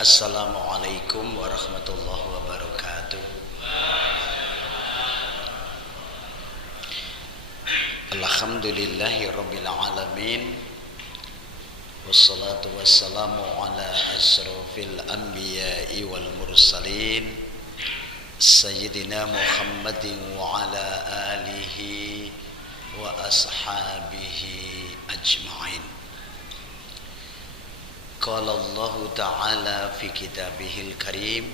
Assalamualaikum warahmatullahi wabarakatuh. Alhamdulillahi rabbil alamin. Wassalatu wassalamu ala asrofil anbiya'i wal mursalin Sayyidina Muhammadin wa ala alihi wa ashabihi ajma'in. Qala Allah Ta'ala fi kitabihil karim,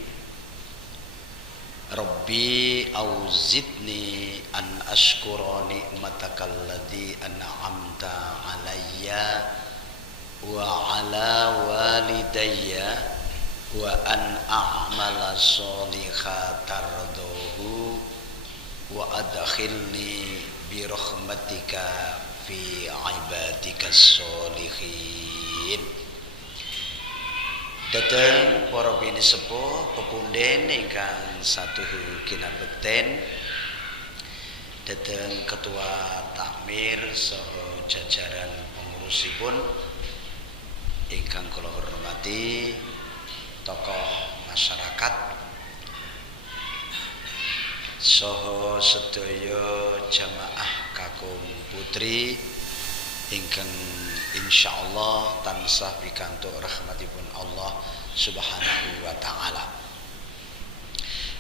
Rabbi awzidni an ashkura ni'matakal ladzi an'amta alayya wa ala walidayya wa an a'mala sholihan tardahu wa adkhilni bi rahmatika fi ibadikas sholihin. Dateng para bini sepuh pepunden ingkang satuhu kinabekten, dateng ketua takmir saha jajaran pengurusipun ingkang kula hormati, tokoh masyarakat saha sedaya jamaah kakung putri ingkang insyaallah tansah pikantuk rahmatipun Allah Subhanahu wa taala.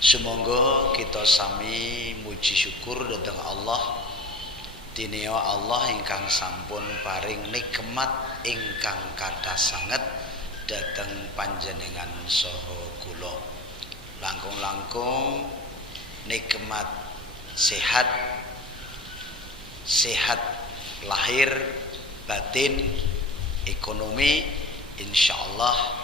Sumangga kita sami muji syukur dhateng Allah, dineo Allah ingkang sampun paring nikmat ingkang kathah sanget dhateng panjenengan saha kula. Langkung-langkung nikmat sehat lahir, batin, ekonomi, insyaallah,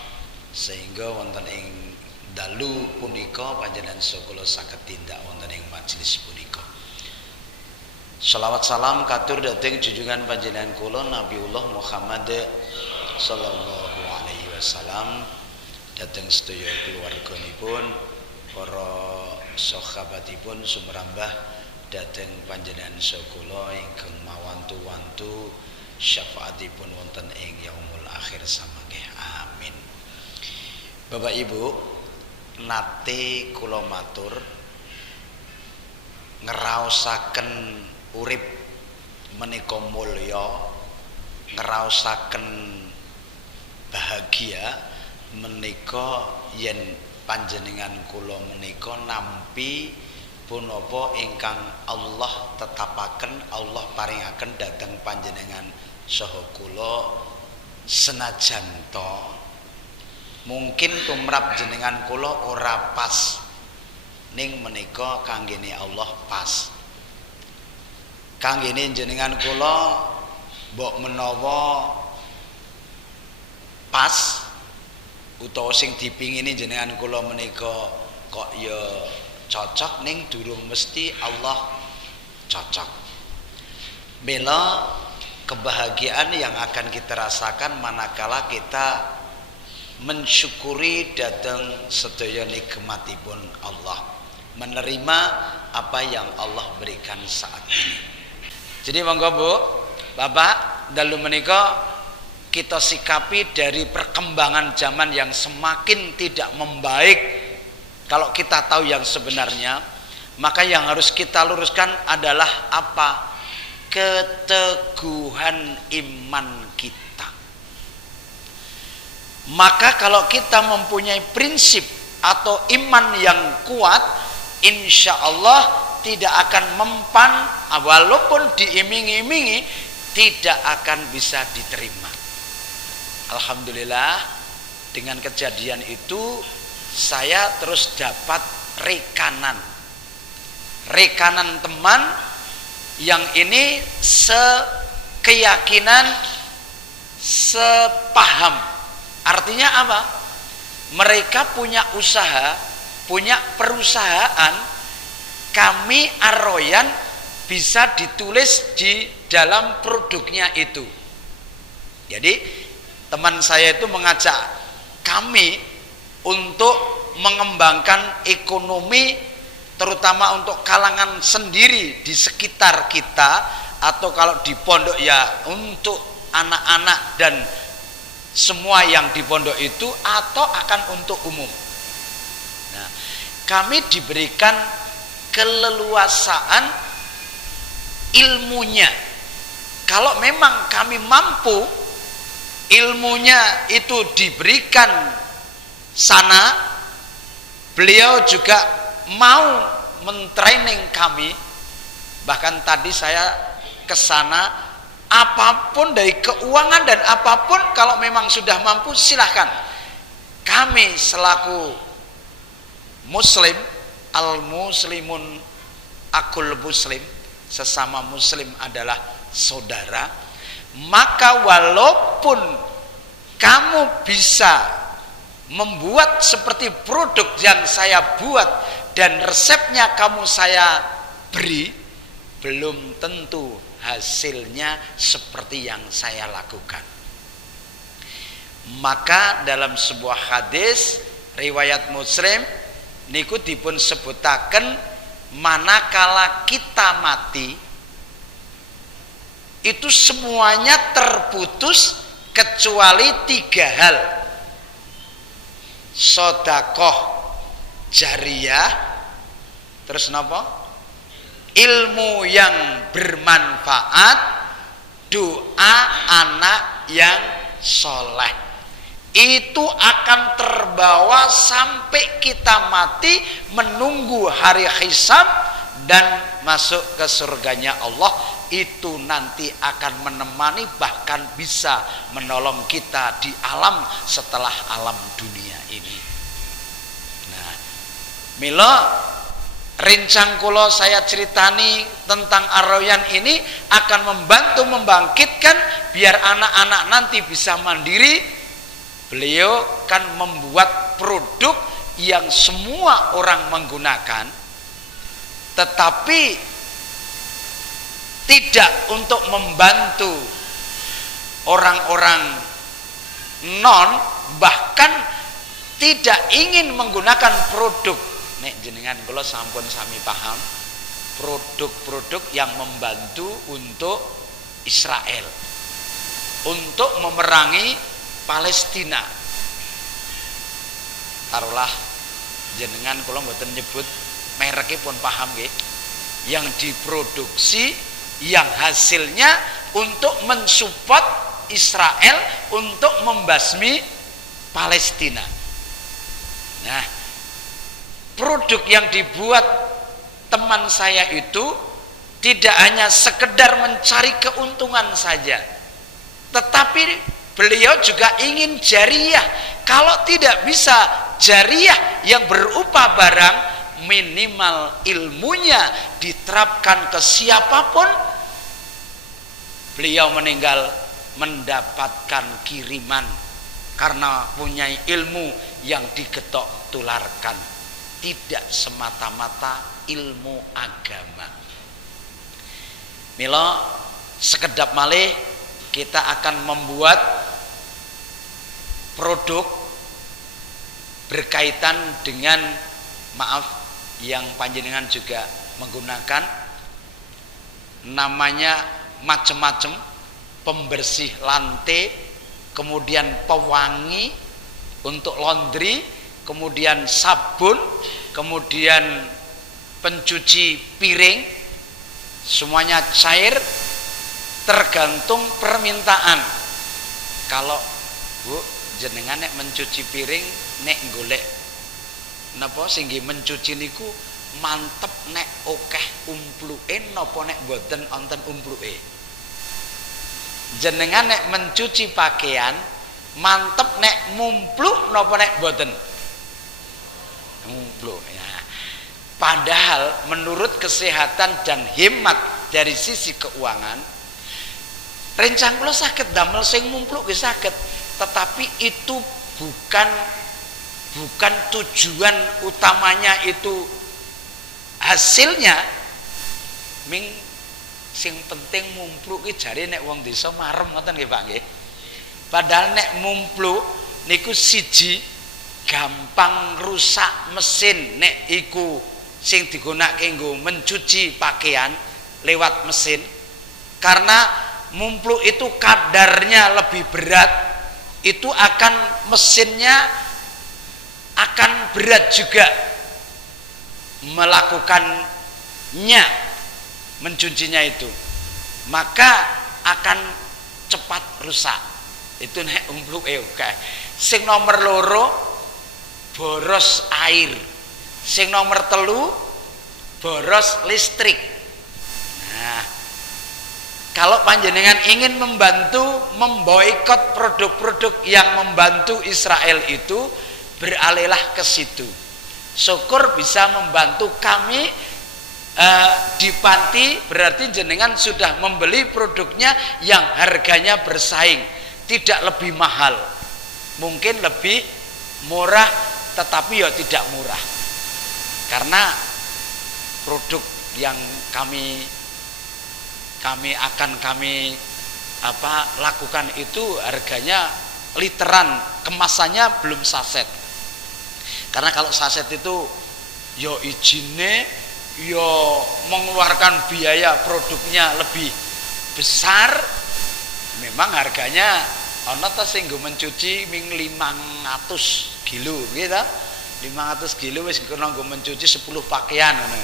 sehingga wonten ing dalu punika panjenengan sakula saged tindak wonten ing majelis punika. Shalawat salam katur dhateng junjungan panjenengan kula Nabiullah Muhammad sallallahu alaihi wasallam, dhateng sedaya keluarganipun, para sahabatipun sumrambah, dhateng panjenengan sakula ingkang mawantu-wantu syafaatipun wonten ing yaumul akhir samangke. Amin. Bapak Ibu, nate kula matur ngraosaken urip menika mulya, ngraosaken bahagia menika yen panjenengan kula menika nampi punapa ingkang Allah tetapaken, Allah paringaken dhateng panjenengan saha kula, senajan to mungkin tumrap jenengan kula ora pas, ning menika kanggene Allah pas. Kanggene jenengan kula mbok menawa pas utawa sing dipingini jenengan kula menika kok ya cocok, ning durung mesti Allah cocok. Bela kebahagiaan yang akan kita rasakan manakala kita mensyukuri dhateng sedaya nikmatipun Allah, menerima apa yang Allah berikan saat ini. Jadi monggo Bu, Bapak, dalu menika kita sikapi dari perkembangan zaman yang semakin tidak membaik. Kalau kita tahu yang sebenarnya, maka yang harus kita luruskan adalah apa? Keteguhan iman kita. Maka kalau kita mempunyai prinsip atau iman yang kuat, insya Allah tidak akan mempan, walaupun diiming-imingi tidak akan bisa diterima. Alhamdulillah, dengan kejadian itu saya terus dapat rekanan teman yang ini sekeyakinan, sepaham. Artinya apa? Mereka punya usaha, punya perusahaan, kami Ar-Royan bisa ditulis di dalam produknya itu. Jadi teman saya itu mengajak kami untuk mengembangkan ekonomi, terutama untuk kalangan sendiri di sekitar kita, atau kalau di pondok ya untuk anak-anak dan semua yang di pondok itu atau akan untuk umum? Nah, kami diberikan keleluasaan ilmunya. Kalau memang kami mampu ilmunya itu diberikan sana, beliau juga mau mentraining kami. Bahkan tadi saya ke sana, apapun dari keuangan dan apapun kalau memang sudah mampu silahkan. Kami selaku muslim, al-muslimun akul muslim, sesama muslim adalah saudara, maka walaupun kamu bisa membuat seperti produk yang saya buat dan resepnya kamu saya beri, belum tentu hasilnya seperti yang saya lakukan. Maka dalam sebuah hadis riwayat Muslim niku dipun sebutaken, manakala kita mati itu semuanya terputus kecuali 3 hal: sodakoh jariyah, terus napa, ilmu yang bermanfaat, doa anak yang soleh. Itu akan terbawa sampai kita mati, menunggu hari hisab dan masuk ke surganya Allah. Itu nanti akan menemani, bahkan bisa menolong kita di alam setelah alam dunia ini. Nah, mila rencang kula saya ceritani tentang Ar-Rayyan ini akan membantu membangkitkan biar anak-anak nanti bisa mandiri. Beliau kan membuat produk yang semua orang menggunakan, tetapi tidak untuk membantu orang-orang non, bahkan tidak ingin menggunakan produk. Nek jenengan kula sampun sami paham, produk-produk yang membantu untuk Israel untuk memerangi Palestina. Taruhlah jenengan kula mboten nyebut mereknya pun paham nggih, yang diproduksi yang hasilnya untuk mensupport Israel untuk membasmi Palestina. Nah, produk yang dibuat teman saya itu tidak hanya sekedar mencari keuntungan saja, tetapi beliau juga ingin jariyah. Kalau tidak bisa jariyah yang berupa barang, minimal ilmunya diterapkan ke siapapun. Beliau meninggal mendapatkan kiriman karena punya ilmu yang digetok tularkan, tidak semata-mata ilmu agama. Mila sekedap malih kita akan membuat produk berkaitan dengan, maaf yang panjenengan juga menggunakan, namanya macam-macam, pembersih lantai, kemudian pewangi untuk laundry, kemudian sabun, kemudian pencuci piring, semuanya cair tergantung permintaan. Kalau Bu jenengan nek mencuci piring nek golek napa sing nggih mencuci niku mantep nek akeh umpluke napa nek mboten wonten umpluke? Jenengan nek mencuci pakaian mantep nek mumpluk napa nek mboten? Mumpluk ya. Padahal menurut kesehatan dan hemat dari sisi keuangan, rencang kula saged damel sing mumpluk nggih saged, tetapi itu bukan tujuan utamanya itu hasilnya. Ming sing penting mumpluk ki jare nek wong desa marem ngoten nggih Pak nggih. Padahal nek mumpluk niku siji gampang rusak mesin nek iku sing digunakake nggo mencuci pakaian lewat mesin, karena mumpluk itu kadarnya lebih berat itu akan mesinnya akan berat juga melakukannya, mencucinya itu, maka akan cepat rusak. Itu nek umpluk sing nomor loro boros air, sing nomor telu boros listrik. Nah, kalau panjenengan ingin membantu memboikot produk-produk yang membantu Israel itu, beralihlah ke situ. Syukur bisa membantu kami di panti, berarti jenengan sudah membeli produknya yang harganya bersaing, tidak lebih mahal, mungkin lebih murah, tetapi ya tidak murah, karena produk yang kami lakukan itu harganya literan, kemasannya belum saset. Karena kalau saset itu yo izinnya yo mengeluarkan biaya produknya lebih besar, memang harganya ana ta sing nggo mencuci ming 500 kilo gitu. 500 kilo wis kena nggo mencuci 10 pakaian ngono.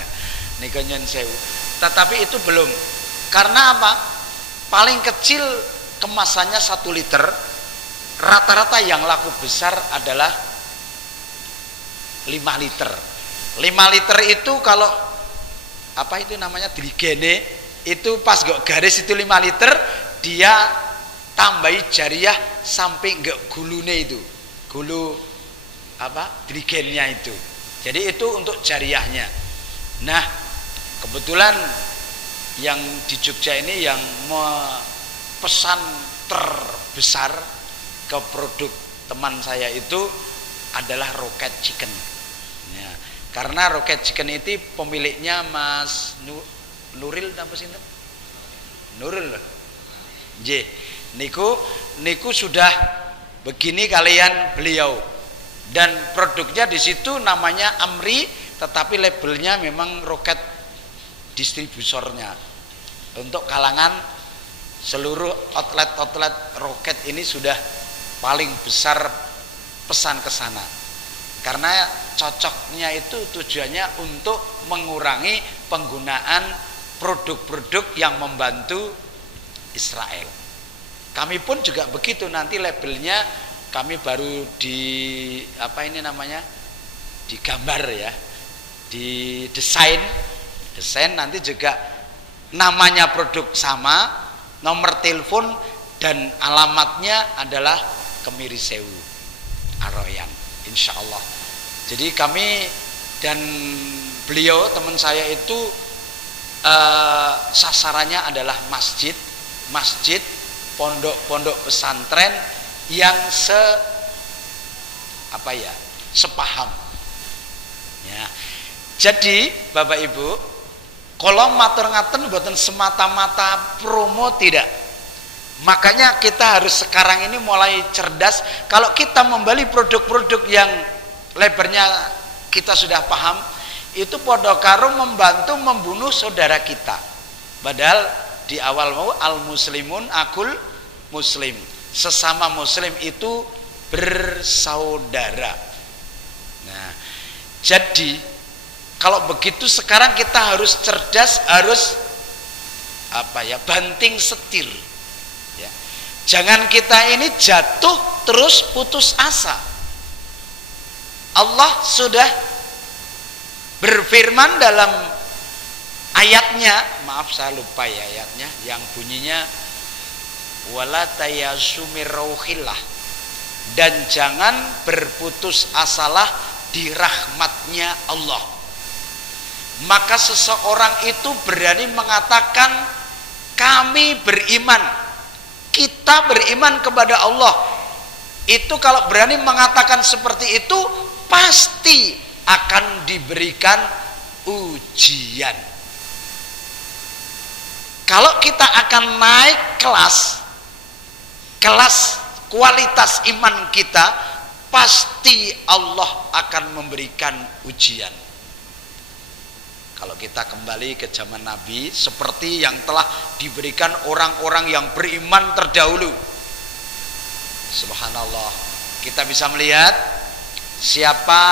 Nika nyen sewu. Tetapi itu belum. Karena apa? Paling kecil kemasannya 1 liter. Rata-rata yang laku besar adalah 5 liter. 5 liter itu kalau apa itu namanya dirigene, itu pas gak garis itu 5 liter, dia tambahi jariah sampai gak gulune itu, gulu apa dirigennya itu. Jadi itu untuk jariahnya. Nah, kebetulan yang di Jogja ini yang pesan terbesar ke produk teman saya itu adalah Rocket Chicken. Ya, karena Rocket Chicken itu pemiliknya Mas Nuril apa sih? Nuril. J. Niku sudah begini kalian beliau, dan produknya di situ namanya Amri, tetapi labelnya memang Rocket distributornya untuk kalangan seluruh outlet Rocket ini sudah paling besar pesan ke sana, karena cocoknya itu tujuannya untuk mengurangi penggunaan produk-produk yang membantu Israel. Kami pun juga begitu, nanti labelnya kami baru di apa ini namanya digambar ya, di desain nanti juga namanya produk sama, nomor telepon dan alamatnya adalah Kemiri Sewu Aroyan, insya Allah. Jadi kami dan beliau teman saya itu sasarannya adalah masjid, pondok pesantren yang sepaham. Ya. Jadi Bapak Ibu, kalau matur ngaten mboten semata-mata promo, tidak. Makanya kita harus sekarang ini mulai cerdas. Kalau kita membeli produk-produk yang lebarnya kita sudah paham, itu podo karo membantu membunuh saudara kita. Padahal di awal mau al muslimun akul muslim, sesama muslim itu bersaudara. Nah, jadi kalau begitu sekarang kita harus cerdas, harus banting setir. Ya. Jangan kita ini jatuh terus putus asa. Allah sudah berfirman dalam ayatnya, maaf saya lupa ya ayatnya, yang bunyinya wala tayasumir rauhillah, dan jangan berputus asalah di rahmatnya Allah. Maka seseorang itu berani mengatakan kami beriman, kita beriman kepada Allah. Itu kalau berani mengatakan seperti itu pasti akan diberikan ujian. Kalau kita akan naik kelas kualitas iman kita, pasti Allah akan memberikan ujian. Kalau kita kembali ke zaman Nabi, seperti yang telah diberikan orang-orang yang beriman terdahulu. Subhanallah. Kita bisa melihat siapa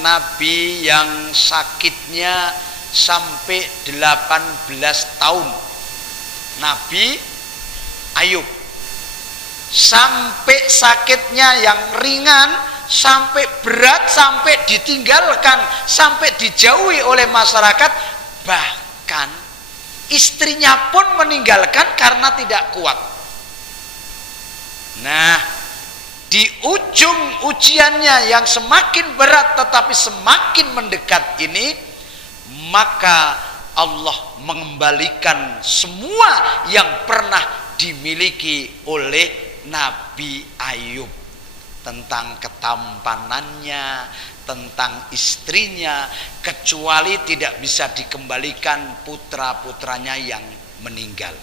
nabi yang sakitnya sampai 18 tahun. Nabi Ayub. Sampai sakitnya yang ringan, sampai berat, sampai ditinggalkan, sampai dijauhi oleh masyarakat, bahkan istrinya pun meninggalkan karena tidak kuat. Nah, di ujung ujiannya yang semakin berat tetapi semakin mendekat ini, maka Allah mengembalikan semua yang pernah dimiliki oleh Nabi Ayub, tentang ketampanannya, tentang istrinya, kecuali tidak bisa dikembalikan putra-putranya yang meninggal.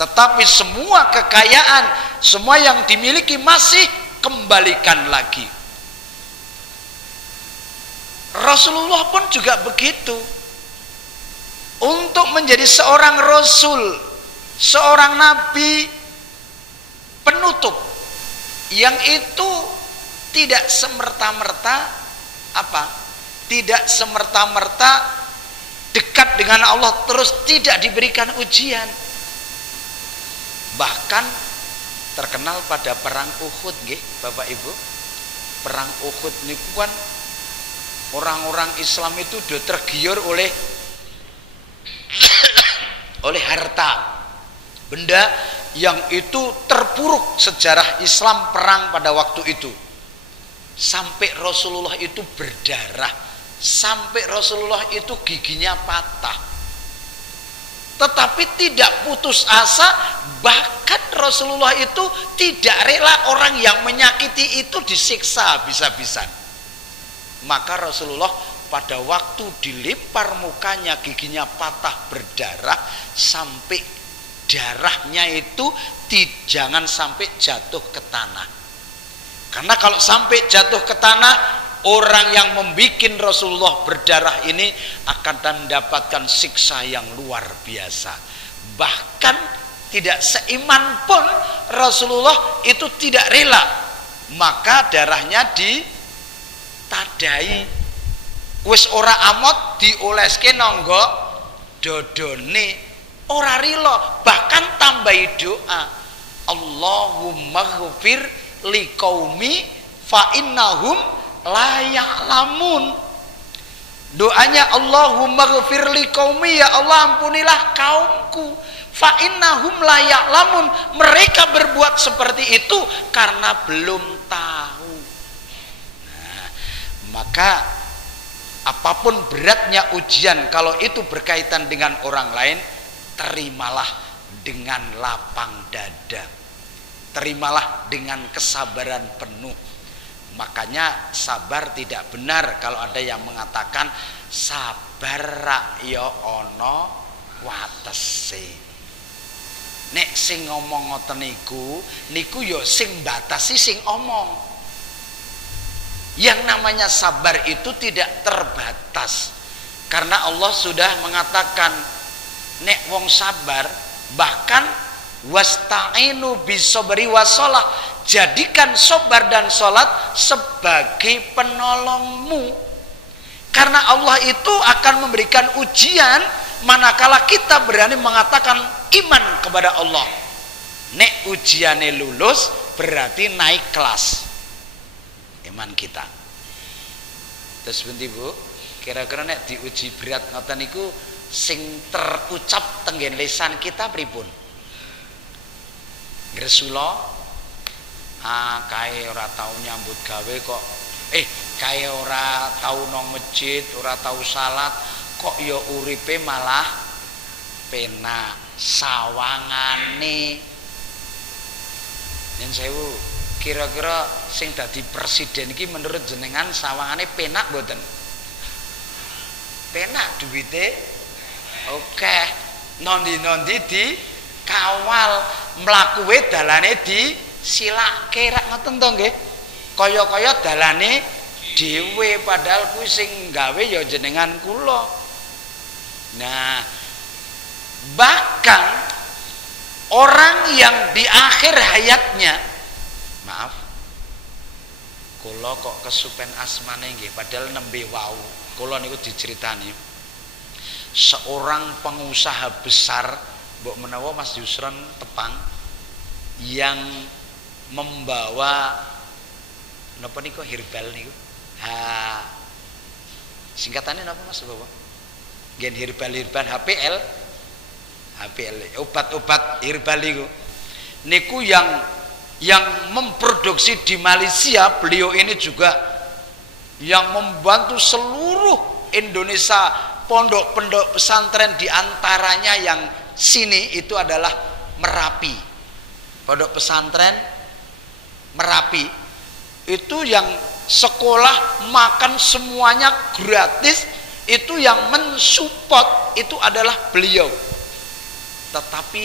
Tetapi semua kekayaan, semua yang dimiliki masih kembalikan lagi. Rasulullah pun juga begitu. Untuk menjadi seorang rasul, seorang nabi penutup, yang itu tidak semerta-merta tidak semerta-merta dekat dengan Allah terus tidak diberikan ujian. Bahkan terkenal pada perang Uhud nggih, Bapak Ibu. Perang Uhud niku kan orang-orang Islam itu sudah tergiur oleh harta, benda yang itu terpuruk sejarah Islam perang pada waktu itu. Sampai Rasulullah itu berdarah, sampai Rasulullah itu giginya patah. Tetapi tidak putus asa, bahkan Rasulullah itu tidak rela orang yang menyakiti itu disiksa habis-habisan. Maka Rasulullah pada waktu dilempar mukanya, giginya patah berdarah, sampai darahnya itu jangan sampai jatuh ke tanah. Karena kalau sampai jatuh ke tanah, orang yang membuat Rasulullah berdarah ini akan mendapatkan siksa yang luar biasa. Bahkan tidak seiman pun Rasulullah itu tidak rela, maka darahnya ditadai. Wis ora amot dioleske nanggo dodone, ora rila, bahkan tambahi doa, Allahumma ghfir liqaumi fa innahum la ya'lamun. Doanya Allahumma ghfir liqaumi, ya Allah ampunilah kaumku, fa innahum la ya'lamun, mereka berbuat seperti itu karena belum tahu. Nah, maka apapun beratnya ujian, kalau itu berkaitan dengan orang lain, terimalah dengan lapang dada, terimalah dengan kesabaran penuh. Makanya sabar tidak benar kalau ada yang mengatakan sabar rak ya ana watese. Nek sing ngomong ngoten niku ya sing batasi sing omong. Yang namanya sabar itu tidak terbatas, karena Allah sudah mengatakan nek wong sabar, bahkan wasta'inu bisobri wasolah, jadikan sabar dan sholat sebagai penolongmu. Karena Allah itu akan memberikan ujian manakala kita berani mengatakan iman kepada Allah. Nek ujiannya lulus, berarti naik kelas iman kita. Terus bunti Bu, kira-kira nek diuji berat ngoten niku sing terucap tenggen lisan kita pripun? Gresula kae ora tau nyambut gawe kok, kae ora tau nang masjid, ora tau salat, kok ya uripe malah penak, sawangane. Yen sewu, kira-kira sing dadi presiden iki menurut jenengan sawangane penak mboten? Penak duwite? Oke, nondi-nondi di kawal, mlakuwe dalane di silake rak ngoten to nggih. Kaya-kaya dalane dhewe padahal kuwi sing gawe ya jenengan kula. Nah, bahkan orang yang di akhir hayatnya Maaf, kula kok kesupen asmane nggih, padahal nembe wau. Kula niku diceritani seorang pengusaha besar, mbok menawa Mas Yusron Tepang, yang membawa napa niku herbal niku. Singkatannya napa Mas Bapak? Gen herbal HPL. Obat-obat herbal niku yang memproduksi di Malaysia. Beliau ini juga yang membantu seluruh Indonesia, pondok-pondok pesantren, diantaranya yang sini itu adalah Merapi, pondok pesantren Merapi itu yang sekolah makan semuanya gratis, itu yang mensupport itu adalah beliau. Tetapi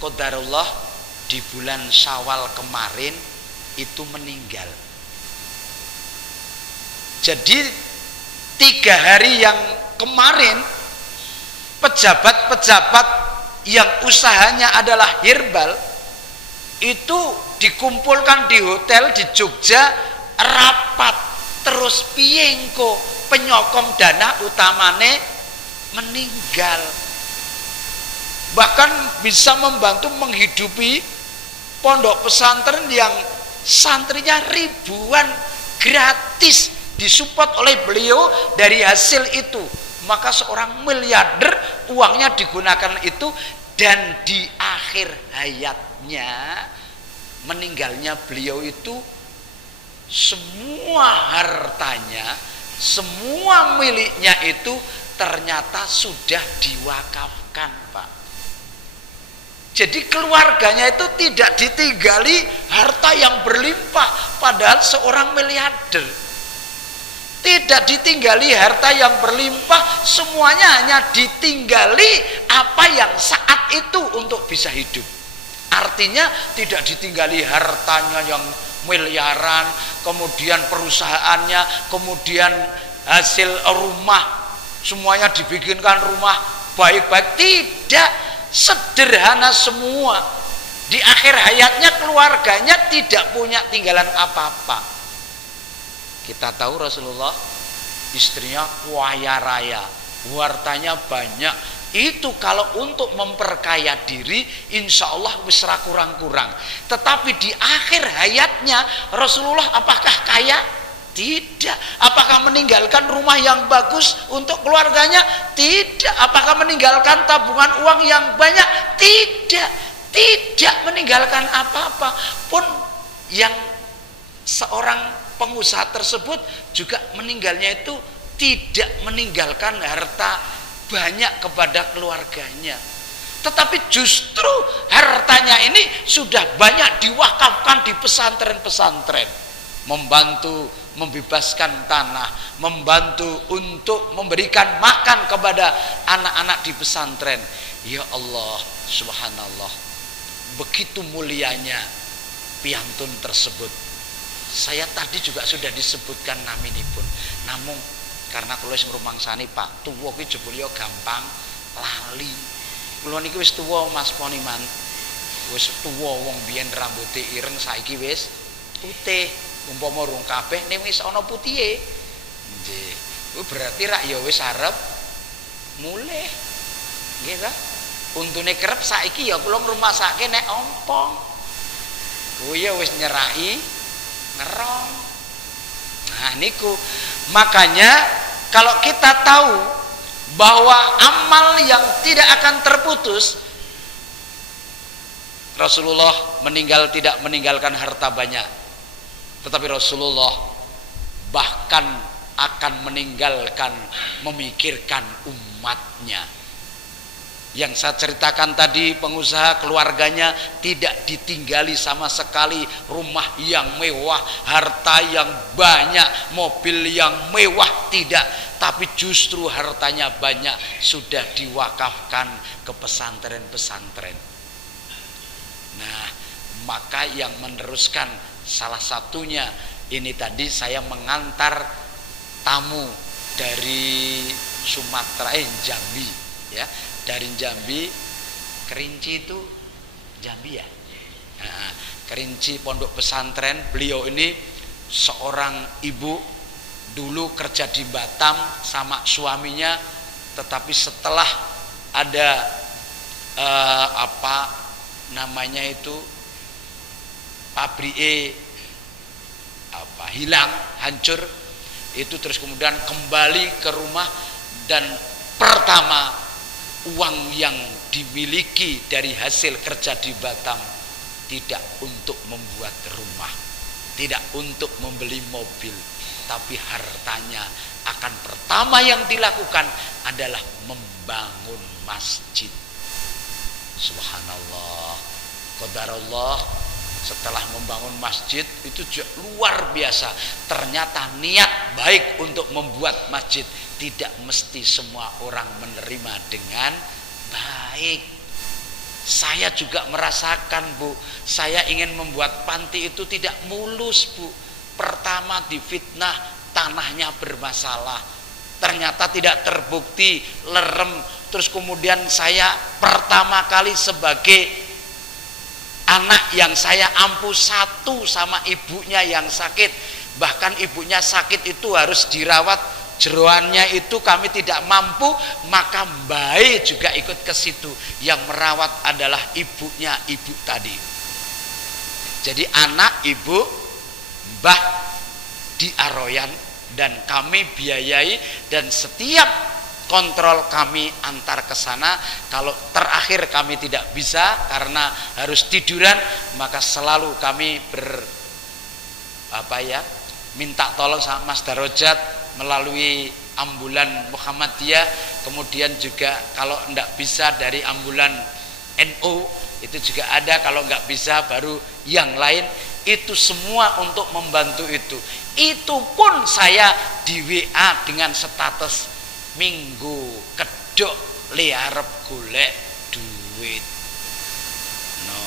qadarullah di bulan Syawal kemarin itu meninggal. Jadi 3 hari yang kemarin pejabat-pejabat yang usahanya adalah herbal itu dikumpulkan di hotel di Jogja, rapat terus piengko penyokong dana utamane meninggal. Bahkan bisa membantu menghidupi pondok pesantren yang santrinya ribuan, gratis disupport oleh beliau dari hasil itu. Maka seorang miliarder uangnya digunakan itu, dan di akhir hayatnya meninggalnya beliau itu semua hartanya, semua miliknya itu ternyata sudah diwakafkan, Pak. Jadi keluarganya itu tidak ditinggali harta yang berlimpah, padahal seorang miliarder. Tidak ditinggali harta yang berlimpah, semuanya hanya ditinggali apa yang saat itu untuk bisa hidup. Artinya tidak ditinggali hartanya yang miliaran, kemudian perusahaannya, kemudian hasil rumah, semuanya dibikinkan rumah baik-baik. Tidak, sederhana semua. Di akhir hayatnya keluarganya tidak punya tinggalan apa-apa. Kita tahu Rasulullah istrinya kaya raya, hartanya banyak. Itu kalau untuk memperkaya diri, insya Allah wis ra kurang-kurang. Tetapi di akhir hayatnya Rasulullah apakah kaya? Tidak. Apakah meninggalkan rumah yang bagus untuk keluarganya? Tidak. Apakah meninggalkan tabungan uang yang banyak? Tidak. Tidak meninggalkan apa-apa. Pun yang seorang pengusaha tersebut juga meninggalnya itu tidak meninggalkan harta banyak kepada keluarganya, tetapi justru hartanya ini sudah banyak diwakafkan di pesantren-pesantren, membantu membebaskan tanah, membantu untuk memberikan makan kepada anak-anak di pesantren. Ya Allah, subhanallah, begitu mulianya piantun tersebut. Saya tadi juga sudah disebutkan naminipun, namun karena kula wis ngrumangsani Pak tuwa kuwi jebul yo gampang lali. Kula niki wis tuwa Mas Poniman, wis tuwa wong biyen rambuté ireng, saiki wis putih. Umpama rung kabeh ning wis ana putihe. Nggih. Kuwi berarti rak ya wis arep mulih. Nggih ta? Untune kerep saiki ya kula ngrumasake nek ompong. Kuwi ya wis nyerai ngerong. Nah niku makanya kalau kita tahu bahwa amal yang tidak akan terputus, Rasulullah meninggal tidak meninggalkan harta banyak, tetapi Rasulullah bahkan akan meninggalkan memikirkan umatnya. Yang saya ceritakan tadi, pengusaha keluarganya tidak ditinggali sama sekali rumah yang mewah, harta yang banyak, mobil yang mewah, tidak. Tapi justru hartanya banyak sudah diwakafkan ke pesantren-pesantren. Nah, maka yang meneruskan salah satunya ini tadi saya mengantar tamu dari Sumatera, Jambi, ya. Dari Jambi, Kerinci itu Jambi ya. Nah, Kerinci Pondok Pesantren. Beliau ini seorang ibu, dulu kerja di Batam sama suaminya, tetapi setelah ada apa namanya itu pabrik hilang, hancur, itu terus kemudian kembali ke rumah, dan pertama uang yang dimiliki dari hasil kerja di Batam tidak untuk membuat rumah, tidak untuk membeli mobil, tapi hartanya akan pertama yang dilakukan adalah membangun masjid. Subhanallah, qadarullah. Setelah membangun masjid itu juga luar biasa. Ternyata niat baik untuk membuat masjid tidak mesti semua orang menerima dengan baik. Saya juga merasakan, Bu, saya ingin membuat panti itu tidak mulus, Bu. Pertama difitnah tanahnya bermasalah, ternyata tidak terbukti, lerem. Terus kemudian saya pertama kali sebagai anak yang saya ampuh satu sama ibunya yang sakit, bahkan ibunya sakit itu harus dirawat, jeroannya itu kami tidak mampu, maka Mbak juga ikut ke situ. Yang merawat adalah ibunya ibu tadi. Jadi anak ibu Mbah di Aroyan, dan kami biayai, dan setiap kontrol kami antar ke sana. Kalau terakhir kami tidak bisa karena harus tiduran, maka selalu kami minta tolong sama Mas Darojat melalui ambulan Muhammadiyah. Kemudian juga kalau tidak bisa dari ambulan NU itu juga ada, kalau nggak bisa baru yang lain. Itu semua untuk membantu itu. Itu pun saya di WA dengan status minggu kedok le arep golek duit. No,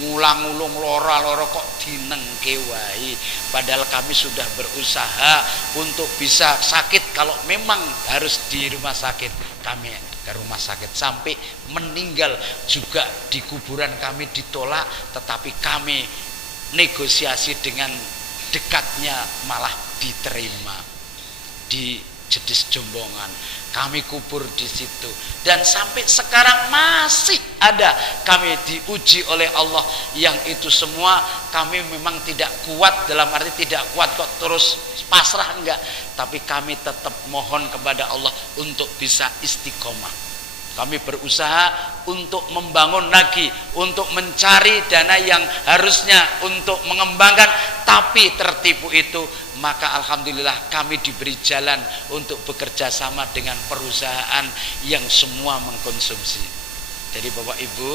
ngulang-ulung loro-loro kok dinengke wae. Padahal kami sudah berusaha untuk bisa sakit, kalau memang harus di rumah sakit, kami ke rumah sakit. Sampai meninggal juga di kuburan kami ditolak, tetapi kami negosiasi dengan dekatnya malah diterima di Jedis Jombongan. Kami kubur di situ, dan sampai sekarang masih ada kami diuji oleh Allah. Yang itu semua kami memang tidak kuat, dalam arti tidak kuat kok terus pasrah, enggak, tapi kami tetap mohon kepada Allah untuk bisa istiqomah. Kami berusaha untuk membangun lagi, untuk mencari dana yang harusnya untuk mengembangkan, tapi tertipu itu. Maka alhamdulillah kami diberi jalan untuk bekerja sama dengan perusahaan yang semua mengkonsumsi. Jadi Bapak Ibu,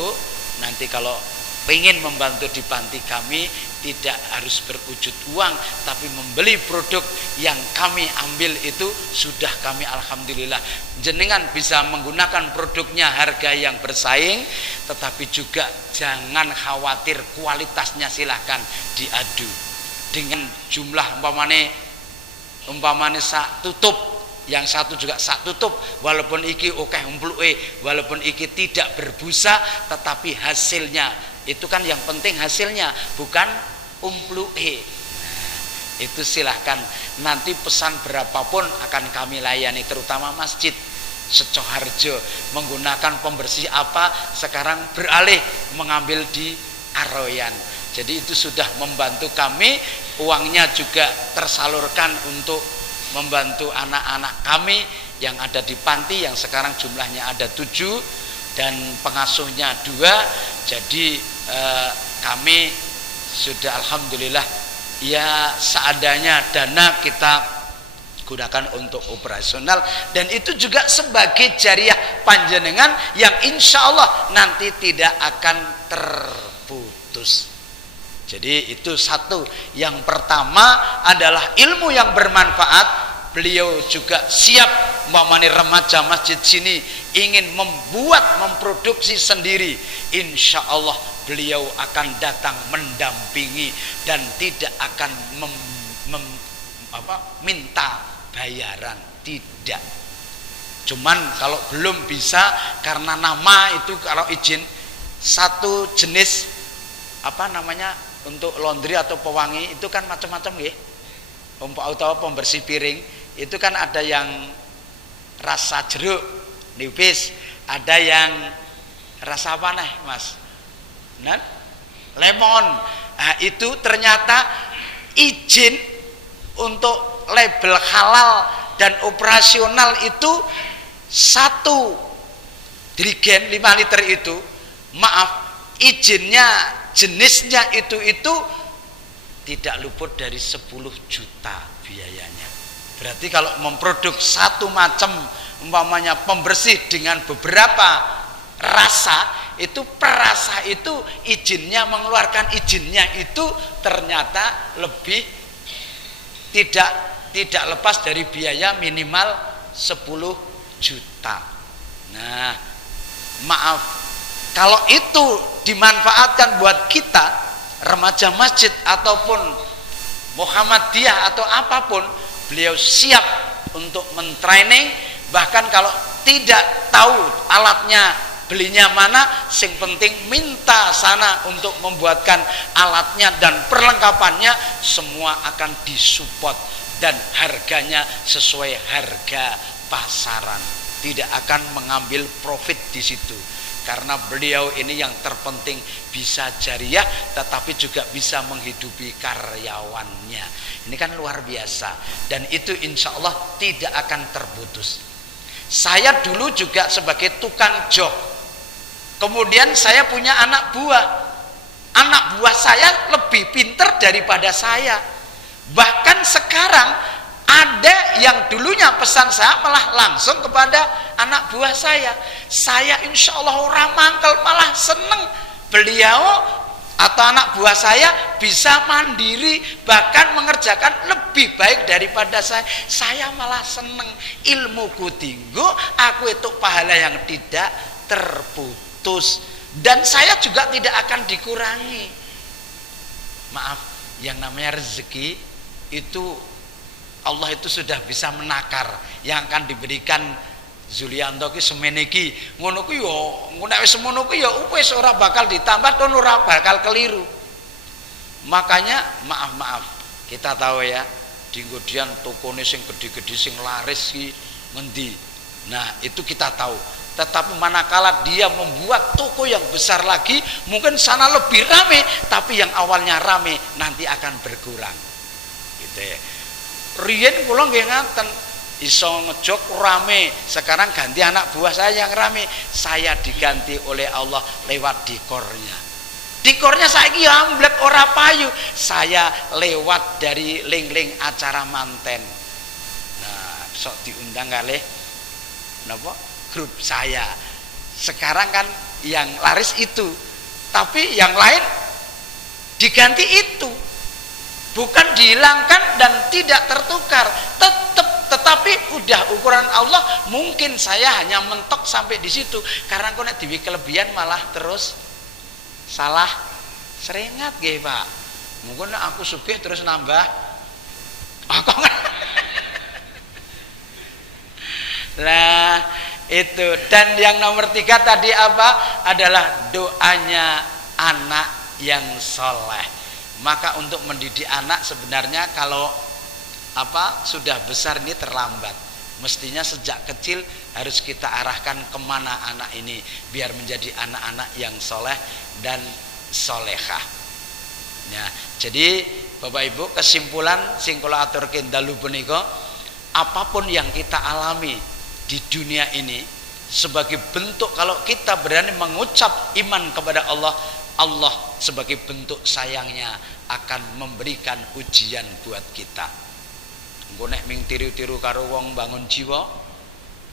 nanti kalau ingin membantu di panti kami, tidak harus berwujud uang, tapi membeli produk yang kami ambil itu sudah kami alhamdulillah. Jenengan bisa menggunakan produknya harga yang bersaing, tetapi juga jangan khawatir kualitasnya, silahkan diadu. Dengan jumlah umpamane sak tutup, yang satu juga sak tutup, walaupun iki okeh umpluke, walaupun iki tidak berbusa, tetapi hasilnya itu kan yang penting, hasilnya bukan umpluke. Itu silahkan, nanti pesan berapapun akan kami layani, terutama masjid Secoharjo menggunakan pembersih apa, sekarang beralih mengambil di Aroyan. Jadi itu sudah membantu kami, uangnya juga tersalurkan untuk membantu anak-anak kami yang ada di panti, yang sekarang jumlahnya ada 7 dan pengasuhnya 2. Jadi kami sudah alhamdulillah ya seadanya dana kita gunakan untuk operasional, dan itu juga sebagai jariah panjenengan yang insya Allah nanti tidak akan terputus. Jadi itu satu. Yang pertama adalah ilmu yang bermanfaat. Beliau juga siap, umpamanya remaja masjid sini ingin memproduksi sendiri, insya Allah beliau akan datang mendampingi dan tidak akan minta bayaran, tidak. Cuman kalau belum bisa, karena nama itu kalau izin satu jenis untuk laundry atau pewangi itu kan macam-macam nggih. Atau pembersih piring itu kan ada yang rasa jeruk nipis, ada yang rasa apa nih Mas? Nah, lemon. Nah, itu ternyata izin untuk label halal dan operasional itu satu jerigen 5 liter itu, maaf, izinnya jenisnya itu tidak luput dari 10 juta biayanya. Berarti kalau memproduk satu macam umpamanya pembersih dengan beberapa rasa, itu perasa itu izinnya, mengeluarkan izinnya itu ternyata lebih tidak lepas dari biaya minimal 10 juta. Nah, maaf, kalau itu dimanfaatkan buat kita remaja masjid ataupun Muhammadiyah atau apapun, beliau siap untuk mentraining. Bahkan kalau tidak tahu alatnya belinya mana, sing penting minta sana untuk membuatkan alatnya dan perlengkapannya, semua akan disupport dan harganya sesuai harga pasaran. Tidak akan mengambil profit di situ. Karena beliau ini yang terpenting bisa jariah, tetapi juga bisa menghidupi karyawannya. Ini kan luar biasa, dan itu insya Allah tidak akan terputus. Saya dulu juga sebagai tukang jok, kemudian saya punya anak buah. Anak buah saya lebih pintar daripada saya. Bahkan sekarang ada yang dulunya pesan saya malah langsung kepada anak buah saya. Saya insya Allah orang mangkel, malah seneng beliau atau anak buah saya bisa mandiri, bahkan mengerjakan lebih baik daripada saya. Saya malah seneng, ilmuku tinggi, aku itu pahala yang tidak terputus, dan saya juga tidak akan dikurangi. Maaf, yang namanya rezeki itu Allah itu sudah bisa menakar yang akan diberikan Zulianto ki semene iki, ngono ku yo nek wis semono ku ya wis ora bakal ditambah dan ora bakal keliru. Makanya maaf kita tahu ya, di ngodian tokone sing gede-gede sing laris ki ngendi. Nah, itu kita tahu. Tetapi manakala dia membuat toko yang besar lagi, mungkin sana lebih rame, tapi yang awalnya rame nanti akan berkurang. Gitu ya. Riyen kula nggih ngaten, iso ngejok rame, sekarang ganti anak buah saya yang rame, saya diganti oleh Allah lewat dikornya. Dikornya saiki ya amblek ora payu, saya lewat dari link-link acara manten. Nah, sok diundang kalih napa grup saya. Sekarang kan yang laris itu, tapi yang lain diganti itu. Bukan dihilangkan dan tidak tertukar, tetapi udah ukuran Allah. Mungkin saya hanya mentok sampai di situ, karena kok nek diwi kelebihan malah terus salah seringat nggih Pak. Mungkin aku sugih terus nambah. Nah, itu. Dan yang nomor 3 tadi apa? Adalah doanya anak yang soleh. Maka untuk mendidik anak sebenarnya kalau sudah besar ini terlambat. Mestinya sejak kecil harus kita arahkan kemana anak ini biar menjadi anak-anak yang soleh dan solehah. Nah, jadi Bapak Ibu, kesimpulan sing kula aturke dalu punika, apapun yang kita alami di dunia ini sebagai bentuk kalau kita berani mengucap iman kepada Allah, Allah sebagai bentuk sayangnya akan memberikan ujian buat kita. Engko nek ming tiru-tiru karo wong bangun jiwa,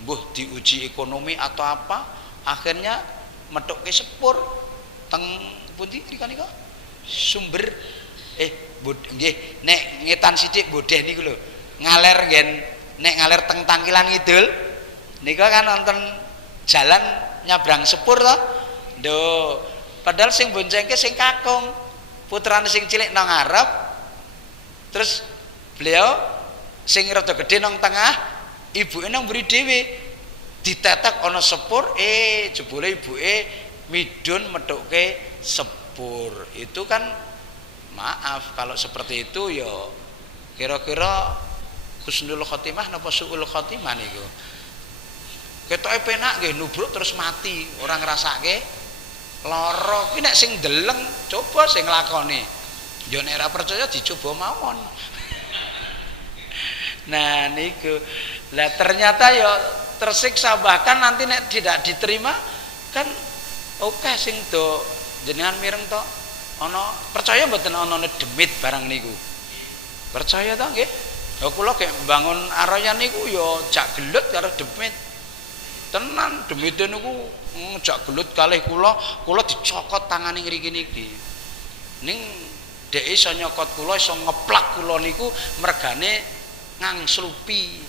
mbuh diuji ekonomi atau apa, akhirnya methuke sepur teng pundi nika sumber nggih nek ngetan sithik bodeh niku lho, ngaler nggen nek ngaler teng Tangkilan Ngidul nika kan wonten jalan nyabrang sepur to. Lho, padahal sing boncengke sing kakung, putrane sing cilik nang ngarep, terus beliau sing rada gedhe nang tengah, ibuke nang mburi dhewe. Ditetek ana sepur, jebule ibuke midun methuke sepur. Itu kan Maaf kalau seperti itu ya kira-kira husnul khotimah napa suul khotimah niku. Ketoke penak nggih nubruk terus mati, ora ngrasake lara. Kuwi nek sing deleng coba sing nglakoni. Ya nek ora percaya dicoba mawon. Nah niku. Lah ternyata ya tersiksa, bahkan nanti nek tidak diterima kan oke sing do jenengan mireng to ana percaya mboten ana demit barang niku. Percaya to nggih? Ya kula gek bangun aroyan niku ya jak gelut karo demit. Tenan demite niku jak gelut kalih kula dicokot tangane ngriki niki. Ning dhek iso nyokot kula iso ngeplak kula niku mergane ngangslupi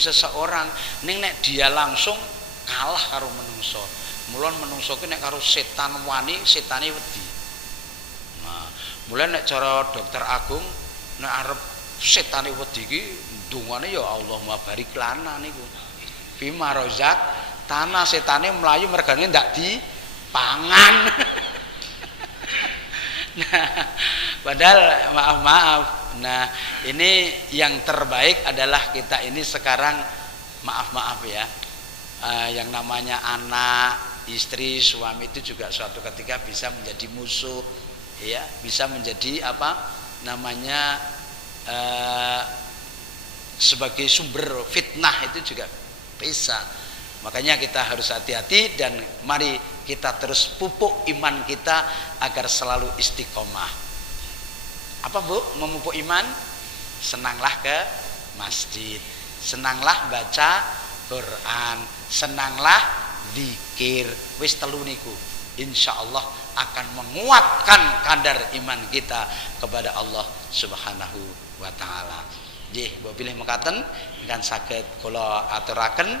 seseorang. Ning nek dia langsung kalah karo menungso. Mulon menungso ki nek karo setan wani, setane wedi. Nah, mulai nek cara dokter Agung nek arep setane wedi ki ndungane ya Allahumma barik lana niku. Fi marozak tanah setane mlayu mergane ndak dipangan. Nah, padahal maaf. Nah, ini yang terbaik adalah kita ini sekarang maaf ya. Yang namanya anak, istri, suami itu juga suatu ketika bisa menjadi musuh, ya, bisa menjadi apa namanya sebagai sumber fitnah itu juga bisa. Makanya kita harus hati-hati dan mari kita terus pupuk iman kita agar selalu istiqomah. Apa Bu? Memupuk iman? Senanglah ke masjid, senanglah baca Quran, senanglah zikir. Wis telu niku insyaallah akan menguatkan kadar iman kita kepada Allah Subhanahu wa taala. Nggih, mbok pilih mekaten ingkang saged kula aturaken.